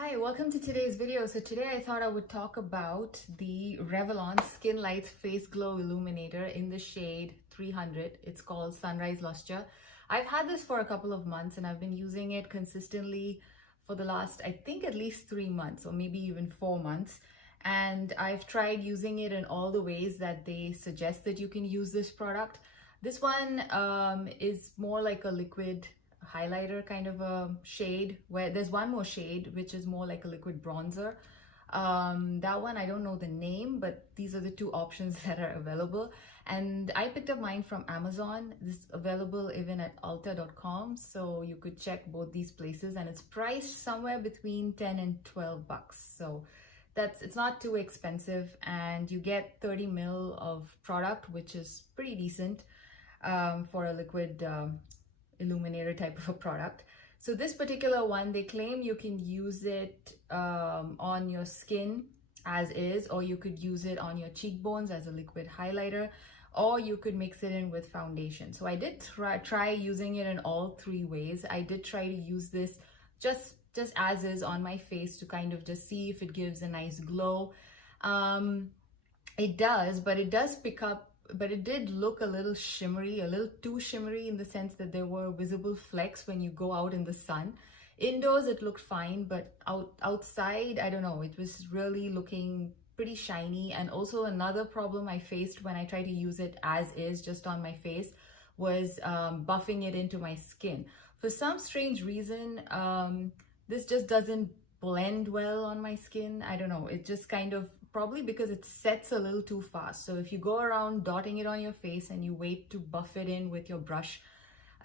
Hi, welcome to today's video. So today I thought I would talk about the Revlon Skinlights Face Glow Illuminator in the shade 300. It's called Sunrise Luster. I've had this for a couple of months and I've been using it consistently for the last, I think at least 3 months or maybe even 4 months. And I've tried using it in all the ways that they suggest that you can use this product. This one is more like a liquid highlighter kind of a shade, where there's one more shade which is more like a liquid bronzer. That one I don't know the name, but these are the two options that are available, and I picked up mine from Amazon. This is available even at ulta.com, so you could check both these places, and it's priced somewhere between 10 and 12 bucks. So it's not too expensive, and you get 30 ml of product, which is pretty decent for a liquid illuminator type of a product. So this particular one, they claim you can use it on your skin as is, or you could use it on your cheekbones as a liquid highlighter, or you could mix it in with foundation. So I did try using it in all three ways. I did try to use this just as is on my face to kind of just see if it gives a nice glow. It does, but it does pick up, but it did look a little shimmery, a little too shimmery, in the sense that there were visible flecks when you go out in the sun. Indoors it looked fine, but outside, I don't know, it was really looking pretty shiny. And also another problem I faced when I tried to use it as is just on my face was buffing it into my skin. For some strange reason, this just doesn't blend well on my skin. I don't know, it just kind of, probably because it sets a little too fast. So if you go around dotting it on your face and you wait to buff it in with your brush,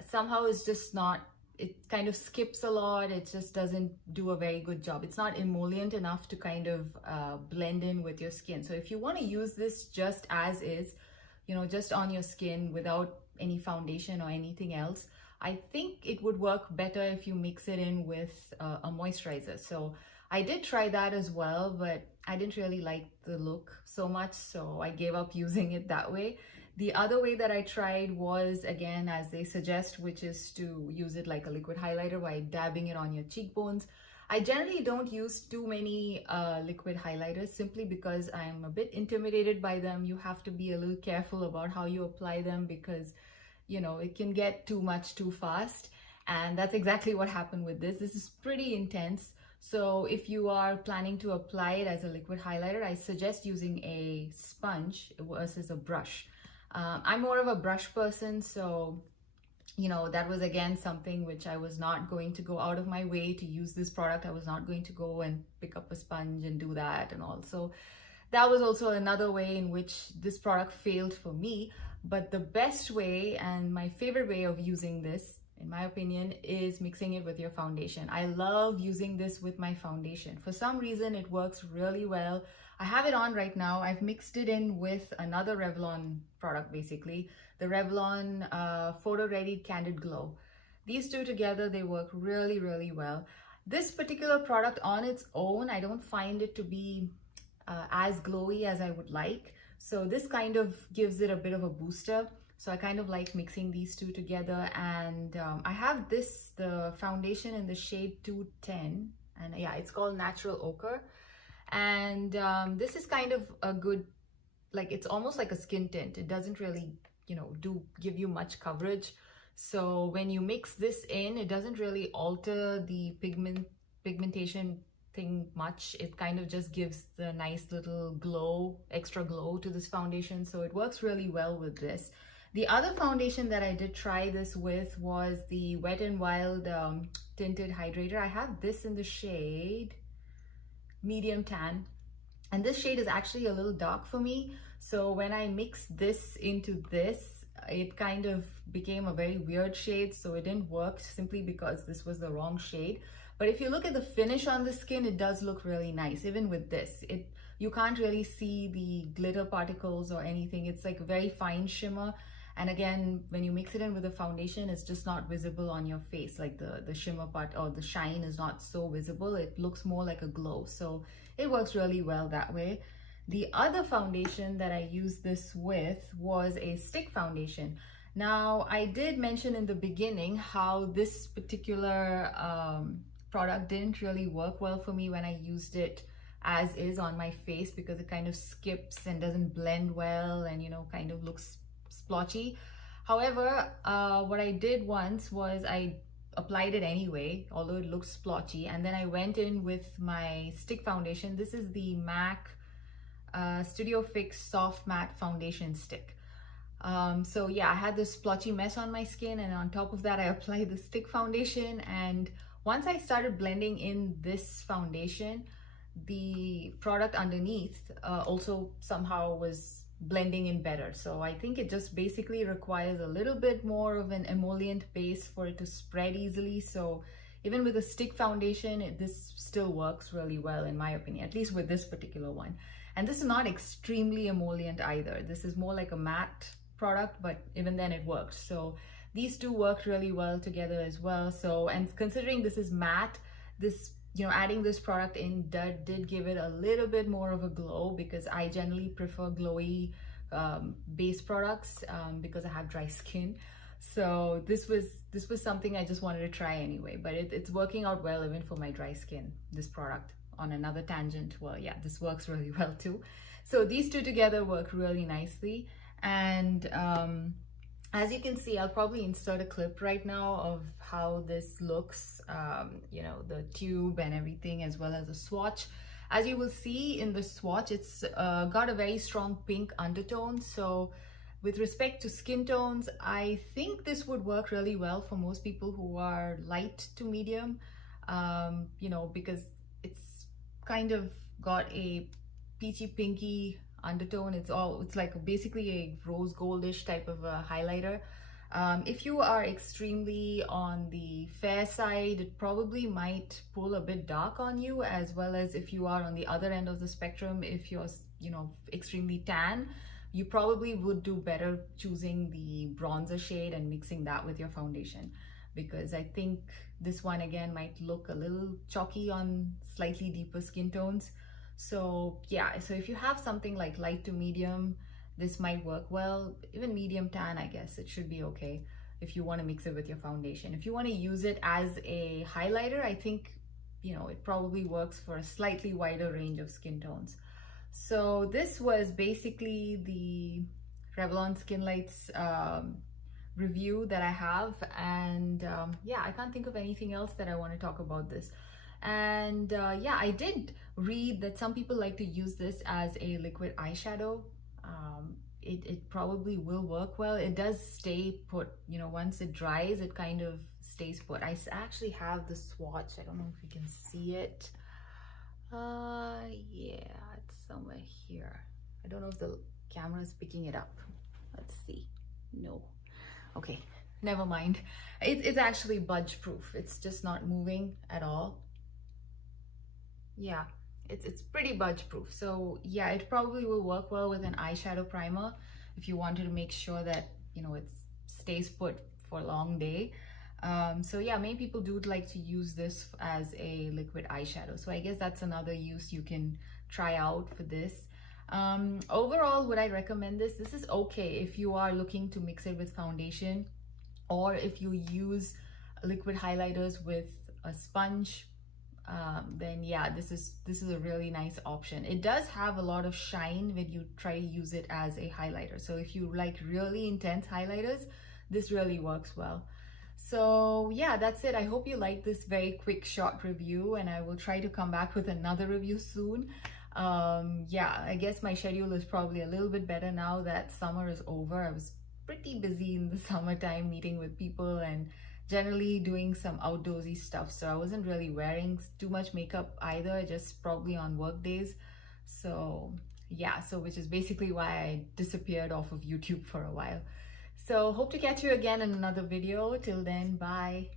somehow it's just not, it kind of skips a lot. It just doesn't do a very good job. It's not emollient enough to kind of blend in with your skin. So if you want to use this just as is, you know, just on your skin without any foundation or anything else, I think it would work better if you mix it in with a moisturizer. So I did try that as well, but I didn't really like the look so much, so I gave up using it that way. The other way that I tried was, again, as they suggest, which is to use it like a liquid highlighter by dabbing it on your cheekbones. I generally don't use too many liquid highlighters simply because I'm a bit intimidated by them. You have to be a little careful about how you apply them because, you know, it can get too much too fast. And that's exactly what happened with this. This is pretty intense. So if you are planning to apply it as a liquid highlighter, I suggest using a sponge versus a brush. I'm more of a brush person, so, you know, that was again something which I was not going to go out of my way to use this product. I was not going to go and pick up a sponge and do that and all. So that was also another way in which this product failed for me. But the best way and my favorite way of using this, in my opinion, is mixing it with your foundation. I love using this with my foundation. For some reason, it works really well. I have it on right now. I've mixed it in with another Revlon product, basically, the Revlon Photo Ready Candid Glow. These two together, they work really, really well. This particular product on its own, I don't find it to be as glowy as I would like. So this kind of gives it a bit of a booster. So I kind of like mixing these two together, and I have the foundation in the shade 210, and yeah, it's called Natural Ochre. And this is kind of a good, like, it's almost like a skin tint. It doesn't really, you know, give you much coverage. So when you mix this in, it doesn't really alter the pigmentation thing much. It kind of just gives the nice little glow, extra glow to this foundation. So it works really well with this. The other foundation that I did try this with was the Wet n Wild Tinted Hydrator. I have this in the shade Medium Tan, and this shade is actually a little dark for me. So when I mixed this into this, it kind of became a very weird shade. So it didn't work simply because this was the wrong shade. But if you look at the finish on the skin, it does look really nice. Even with this, you can't really see the glitter particles or anything. It's like a very fine shimmer. And again, when you mix it in with the foundation, it's just not visible on your face. Like the shimmer part or the shine is not so visible. It looks more like a glow. So it works really well that way. The other foundation that I used this with was a stick foundation. Now, I did mention in the beginning how this particular product didn't really work well for me when I used it as is on my face, because it kind of skips and doesn't blend well and, you know, kind of looks splotchy. However, what I did once was I applied it anyway, although it looks splotchy, and then I went in with my stick foundation. This is the MAC Studio Fix Soft Matte Foundation Stick. So yeah, I had this splotchy mess on my skin, and on top of that I applied the stick foundation, and once I started blending in this foundation, the product underneath also somehow was blending in better. So I think it just basically requires a little bit more of an emollient base for it to spread easily. So even with a stick foundation, this still works really well in my opinion, at least with this particular one. And this is not extremely emollient either. This is more like a matte product, but even then it worked. So these two worked really well together as well. So, and considering this is matte, this, you know, adding this product in did give it a little bit more of a glow, because I generally prefer glowy base products because I have dry skin. So this was something I just wanted to try anyway, but it's working out well even for my dry skin, this product. On another tangent, well, yeah, this works really well too. So these two together work really nicely. And as you can see, I'll probably insert a clip right now of how this looks, you know, the tube and everything, as well as the swatch. As you will see in the swatch, it's got a very strong pink undertone. So with respect to skin tones, I think this would work really well for most people who are light to medium, you know, because it's kind of got a peachy pinky undertone. It's like basically a rose goldish type of a highlighter. If you are extremely on the fair side, it probably might pull a bit dark on you, as well as if you are on the other end of the spectrum, if you're, you know, extremely tan, you probably would do better choosing the bronzer shade and mixing that with your foundation, because I think this one again might look a little chalky on slightly deeper skin tones. So yeah, so if you have something like light to medium, this might work well. Even medium tan, I guess it should be okay if you want to mix it with your foundation. If you want to use it as a highlighter, I think, you know, it probably works for a slightly wider range of skin tones. So this was basically the Revlon Skinlights review that I have, and yeah, I can't think of anything else that I want to talk about this. And yeah, I did read that some people like to use this as a liquid eyeshadow. It probably will work well. It does stay put, you know, once it dries, it kind of stays put. I actually have the swatch. I don't know if you can see it. Yeah, it's somewhere here. I don't know if the camera is picking it up. Let's see. No. Okay, never mind. It's actually budge proof. It's just not moving at all. Yeah, it's pretty budge proof. So yeah, it probably will work well with an eyeshadow primer if you wanted to make sure that, you know, it stays put for a long day. So yeah, many people do like to use this as a liquid eyeshadow. So I guess that's another use you can try out for this. Overall, would I recommend this? This is okay if you are looking to mix it with foundation, or if you use liquid highlighters with a sponge. Then yeah, this is a really nice option. It does have a lot of shine when you try to use it as a highlighter. So if you like really intense highlighters, this really works well. So yeah, that's it. I hope you like this very quick short review, and I will try to come back with another review soon. Yeah, I guess my schedule is probably a little bit better now that summer is over. I was pretty busy in the summertime meeting with people and generally doing some outdoorsy stuff, so I wasn't really wearing too much makeup either, just probably on work days. So yeah, so which is basically why I disappeared off of YouTube for a while. So hope to catch you again in another video. Till then, bye.